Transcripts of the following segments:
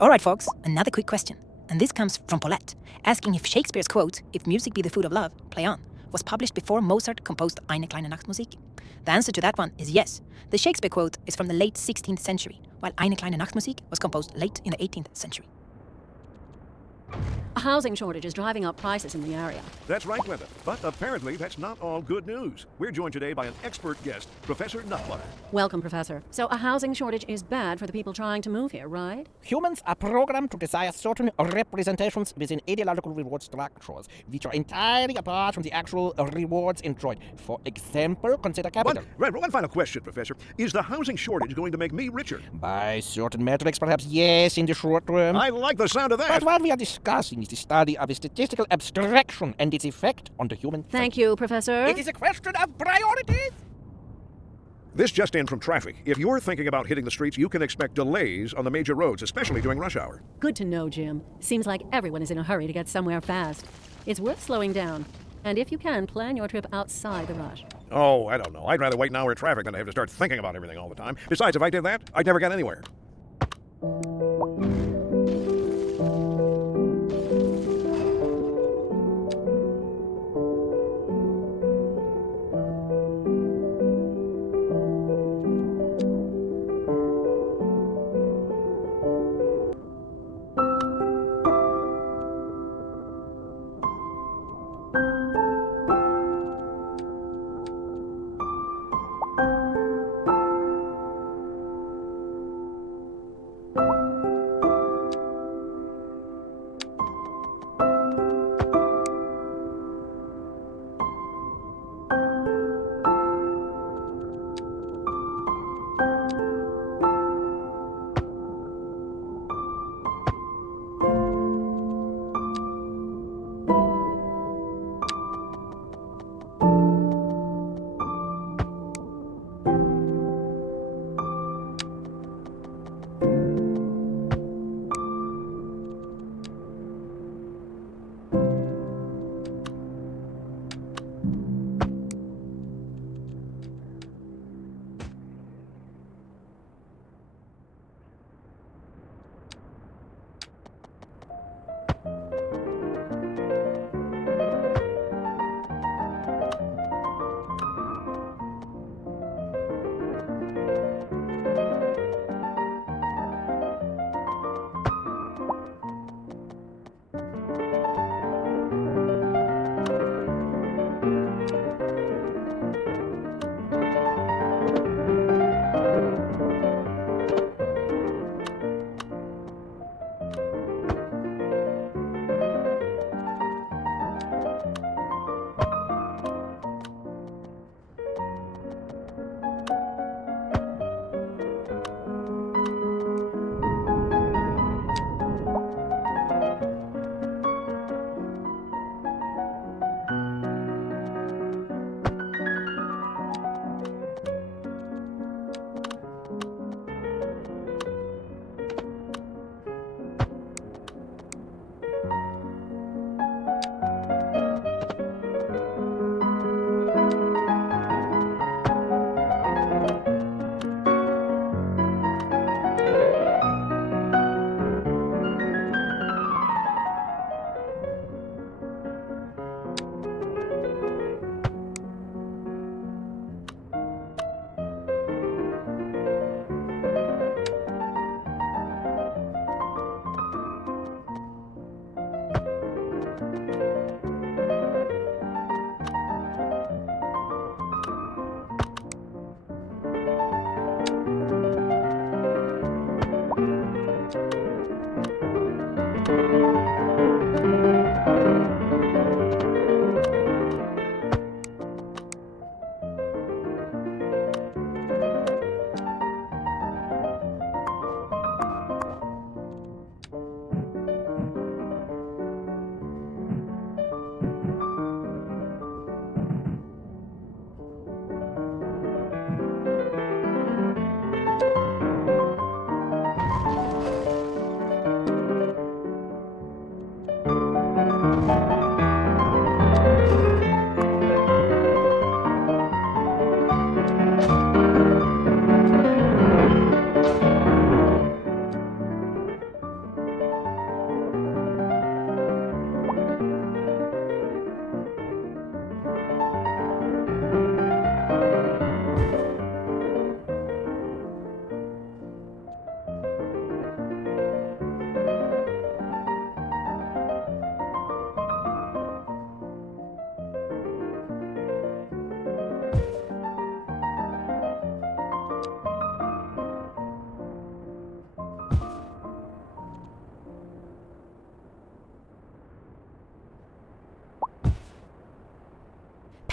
Alright, folks, another quick question. And this comes from Paulette, asking if Shakespeare's quote, "If music be the food of love, play on," was published before Mozart composed Eine kleine Nachtmusik. The answer to that one is yes. The Shakespeare quote is from the late 16th century, while Eine kleine Nachtmusik was composed late in the 18th century. A housing shortage is driving up prices in the area. That's right, Glenda. But apparently that's not all good news. We're joined today by an expert guest, Professor Nutbutter. Welcome, Professor. So a housing shortage is bad for the people trying to move here, right? Humans are programmed to desire certain representations within ideological reward structures, which are entirely apart from the actual rewards enjoyed. For example, consider capital. One final question, Professor. Is the housing shortage going to make me richer? By certain metrics, perhaps yes, in the short term. I like the sound of that. But what we are discussing is the study of a statistical abstraction and its effect on the human Thank you, Professor. It is a question of priorities. This just in from traffic. If you're thinking about hitting the streets, you can expect delays on the major roads, especially during rush hour. Good to know, Jim. Seems like everyone is in a hurry to get somewhere fast. It's worth slowing down. And if you can, plan your trip outside the rush. Oh, I don't know. I'd rather wait an hour in traffic than to have to start thinking about everything all the time. Besides, if I did that, I'd never get anywhere.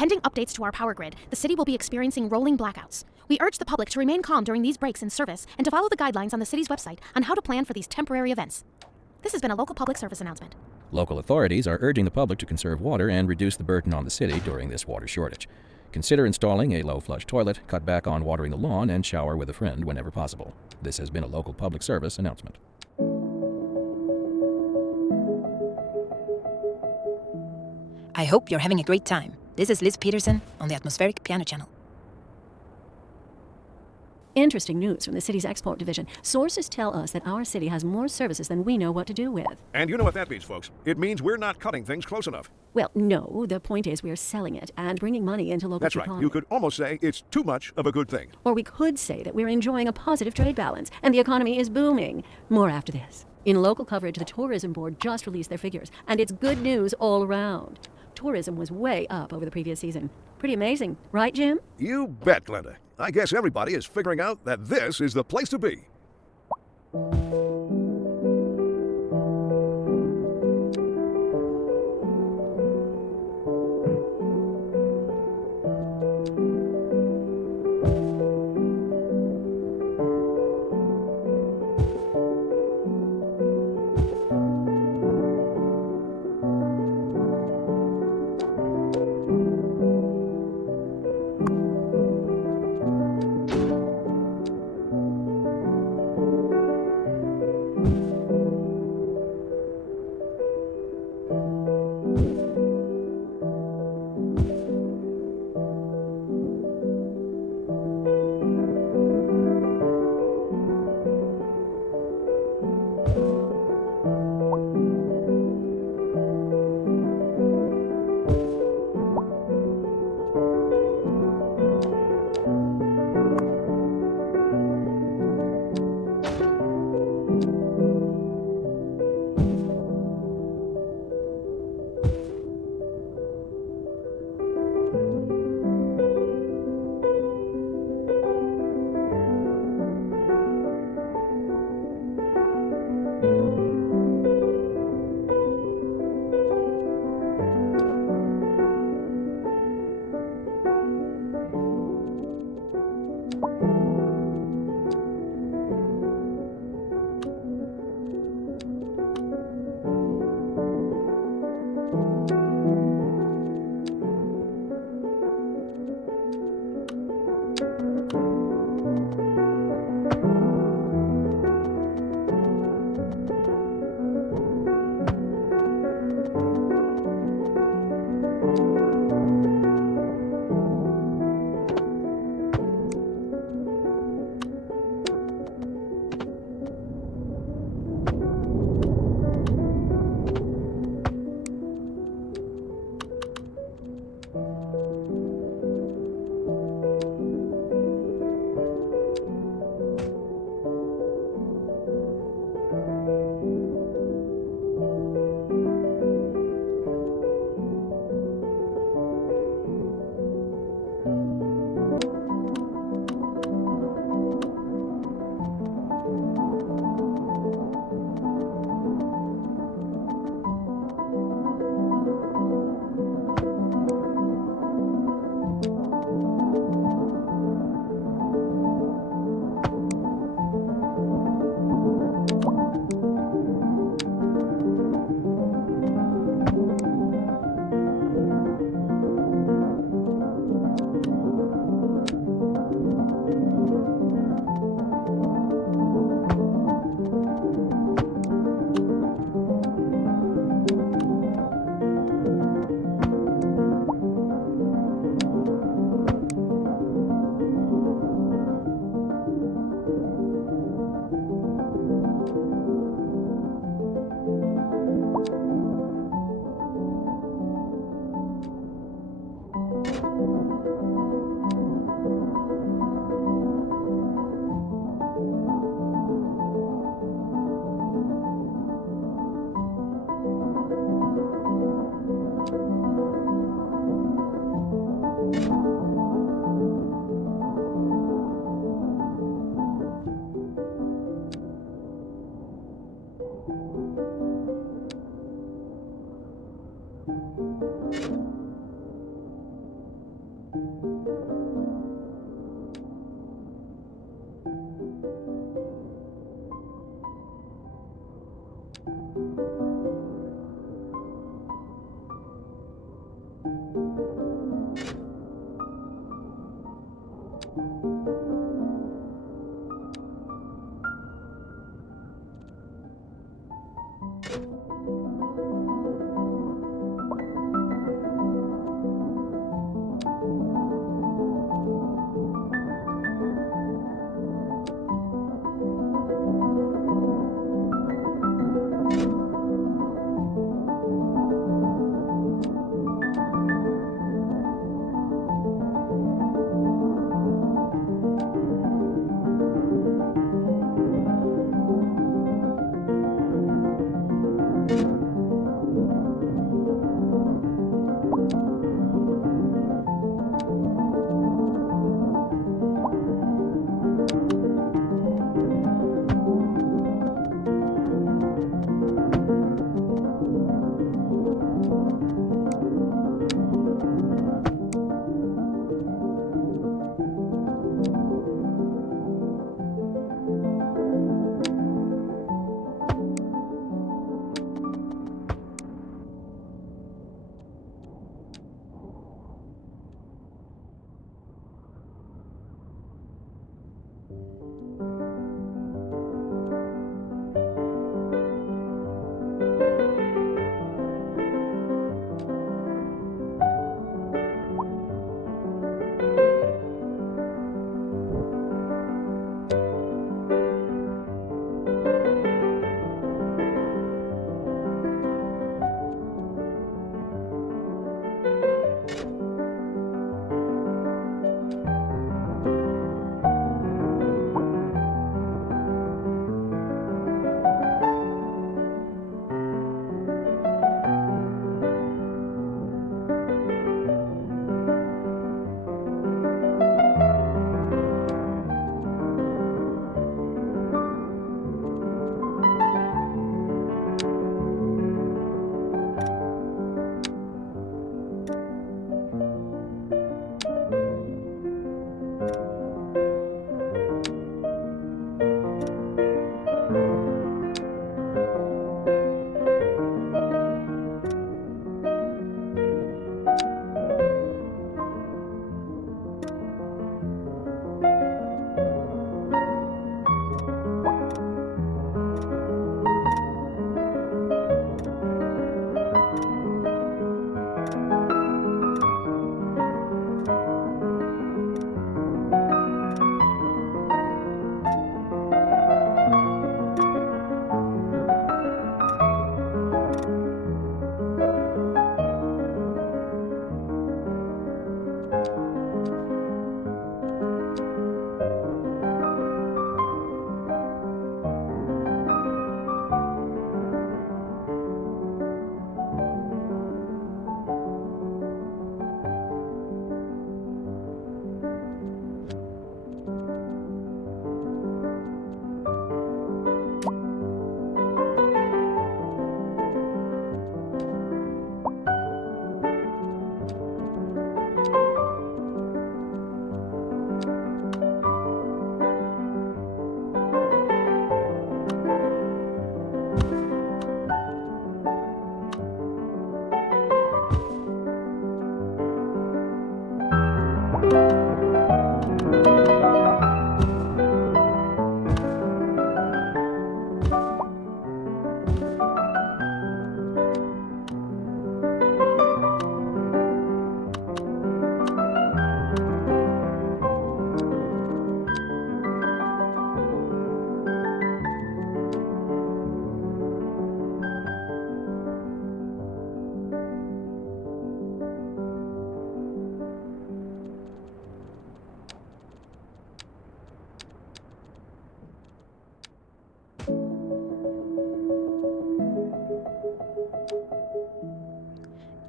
Pending updates to our power grid, the city will be experiencing rolling blackouts. We urge the public to remain calm during these breaks in service and to follow the guidelines on the city's website on how to plan for these temporary events. This has been a local public service announcement. Local authorities are urging the public to conserve water and reduce the burden on the city during this water shortage. Consider installing a low-flush toilet, cut back on watering the lawn, and shower with a friend whenever possible. This has been a local public service announcement. I hope you're having a great time. This is Liz Peterson on the Atmospheric Piano Channel. Interesting news from the city's export division. Sources tell us that our city has more services than we know what to do with. And you know what that means, folks. It means we're not cutting things close enough. Well, no, the point is we're selling it and bringing money into local That's right. economy. You could almost say it's too much of a good thing. Or we could say that we're enjoying a positive trade balance and the economy is booming. More after this. In local coverage, the Tourism Board just released their figures, and it's good news all around. Tourism was way up over the previous season. Pretty amazing, right, Jim? You bet, Glenda. I guess everybody is figuring out that this is the place to be.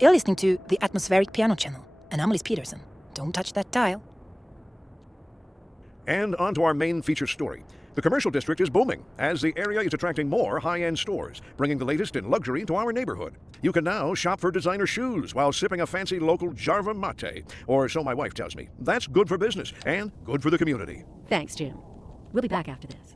You're listening to the Atmospheric Piano Channel, and I'm Liz Peterson. Don't touch that dial. And on to our main feature story. The commercial district is booming as the area is attracting more high-end stores, bringing the latest in luxury to our neighborhood. You can now shop for designer shoes while sipping a fancy local Jarva mate, or so my wife tells me. That's good for business and good for the community. Thanks, Jim. We'll be back after this.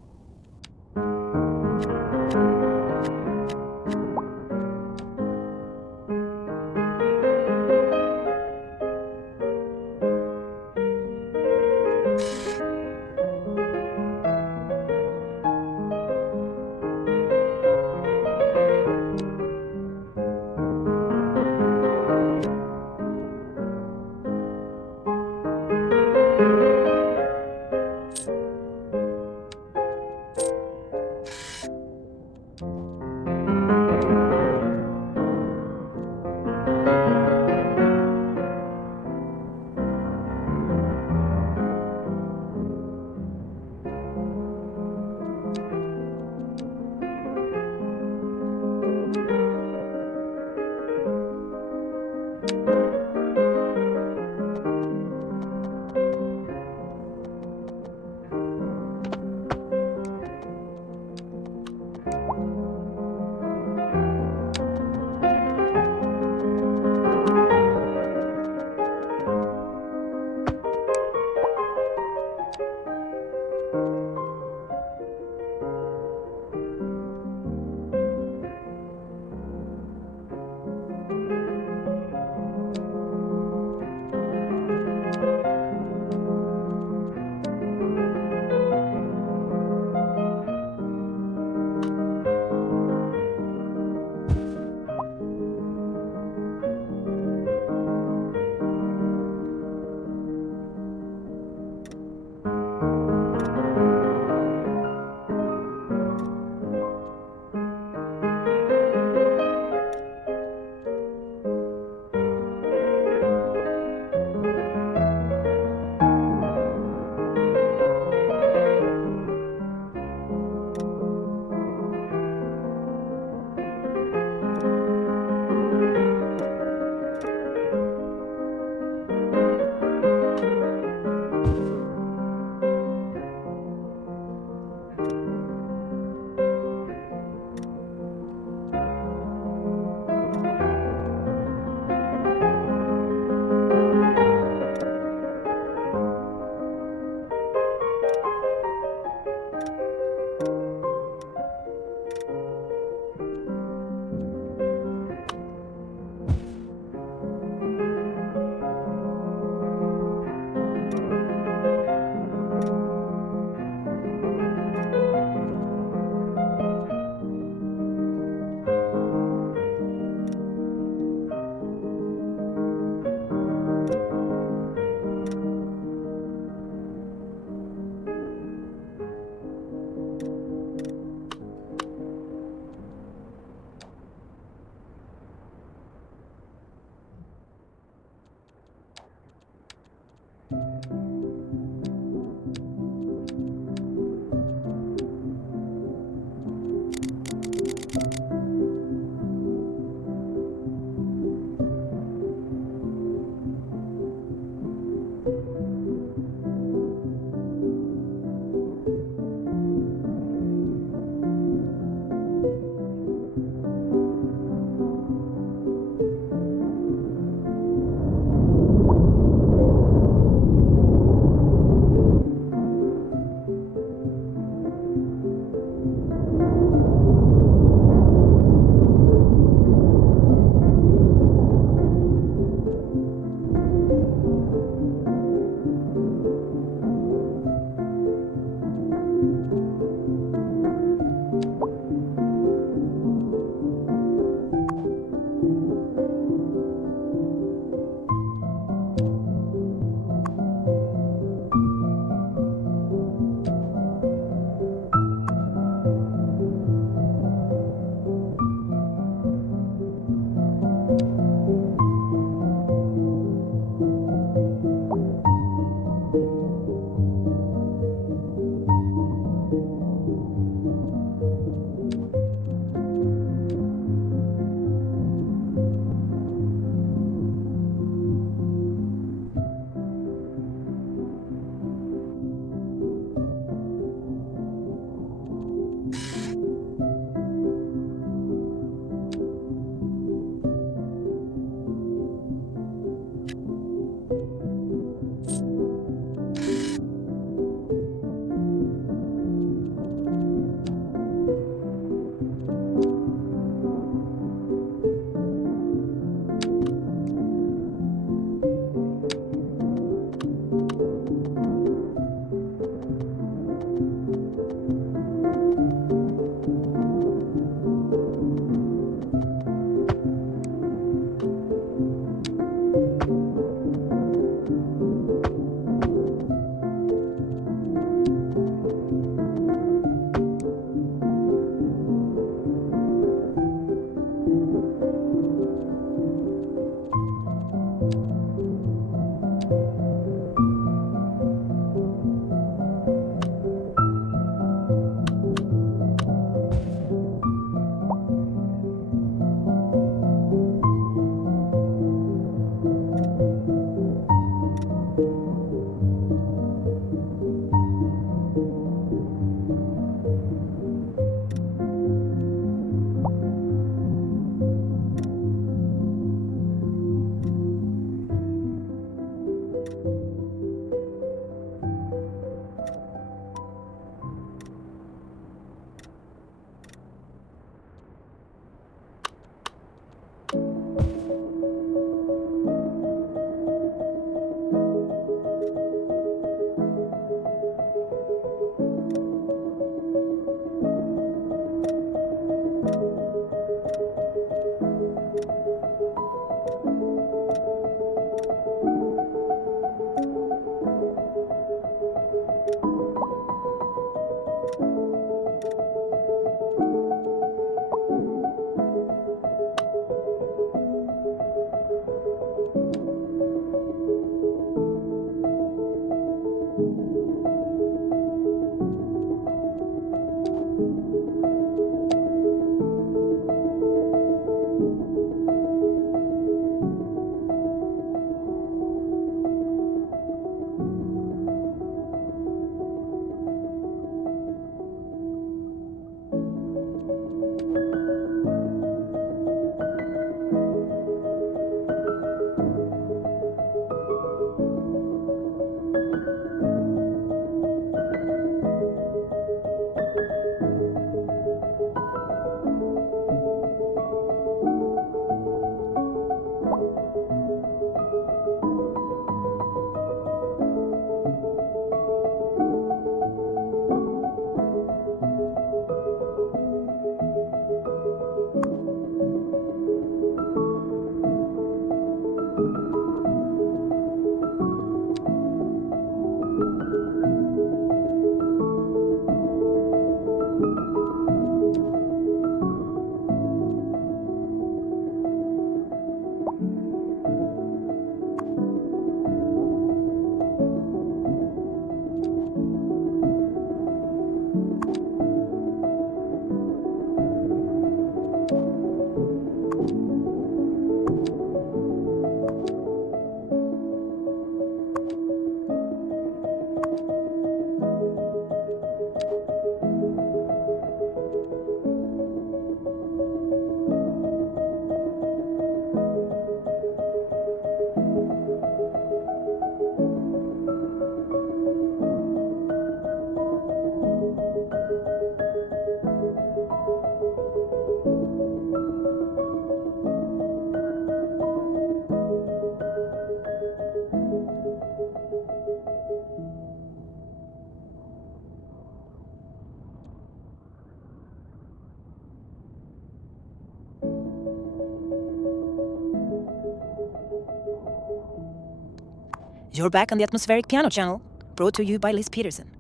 You're back on the Atmospheric Piano Channel, brought to you by Liz Peterson.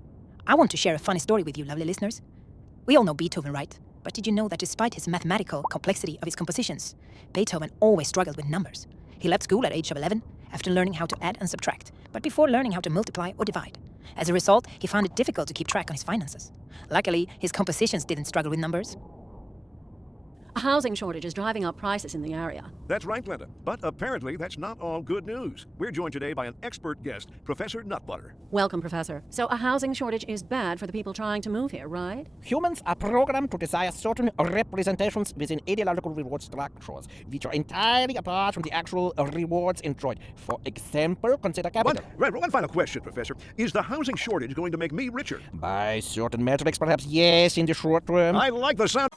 I want to share a funny story with you, lovely listeners. We all know Beethoven, right? But did you know that despite his mathematical complexity of his compositions, Beethoven always struggled with numbers? He left school at age of 11 after learning how to add and subtract, but before learning how to multiply or divide. As a result, he found it difficult to keep track on his finances. Luckily, his compositions didn't struggle with numbers. A housing shortage is driving up prices in the area. That's right, Glenda. But apparently that's not all good news. We're joined today by an expert guest, Professor Nutbutter. Welcome, Professor. So a housing shortage is bad for the people trying to move here, right? Humans are programmed to desire certain representations within ideological reward structures, which are entirely apart from the actual rewards enjoyed. For example, consider capital. One final question, Professor. Is the housing shortage going to make me richer? By certain metrics, perhaps yes, in the short term. I like the sound.